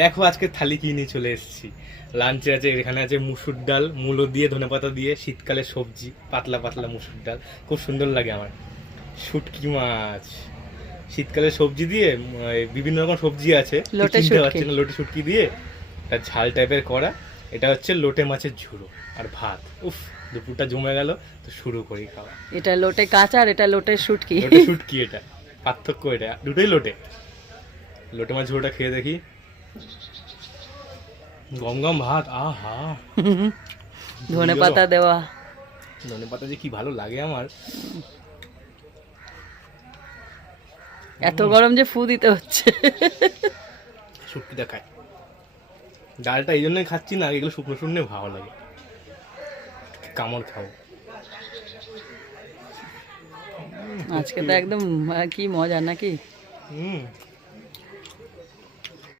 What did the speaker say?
দেখো আজকে থালি কি নিয়ে চলে এসেছি। লাঞ্চে আছে, এখানে আছে মুসুর ডাল, মূলো দিয়ে, ধনেপাতা দিয়ে, শীতকালে সবজি, পাতলা পাতলা মুসুর ডাল, খুব সুন্দর লাগে আমার। শুটকি মাছ, শীতকালে সবজি দিয়ে, বিভিন্ন রকম সবজি আছে, ঠিক লোটে চিনতে শুটকি। পারছি না, লোটে শুটকি দিয়ে একটা ঝাল টাইপের করা। এটা হচ্ছে লোটে মাছের ঝুড়ো আর ভাত। উফ, দুপুরটা জমে গেল। তো শুরু করি খাওয়া। এটা লোটে কাঁচা আর এটা লোটে শুটকি। লোটে শুটকি, এটা পার্থক্য, এটা দুটোই লোটে। লোটে মাছ ঝোড়োটা খেয়ে দেখি। গম গম ভাত, আহা, ধনে পাতা দেওয়া। ধনে পাতা যে কি ভালো লাগে আমার। এত গরম যে ফু দিতে হচ্ছে। শুটকিটা খাই। ডালটা এই জন্যই খাচ্ছি না, এগুলো শুকনো শুকনো ভালো লাগে। কামড় খাও। আজকে তো একদম কি মজা নাকি। হুম।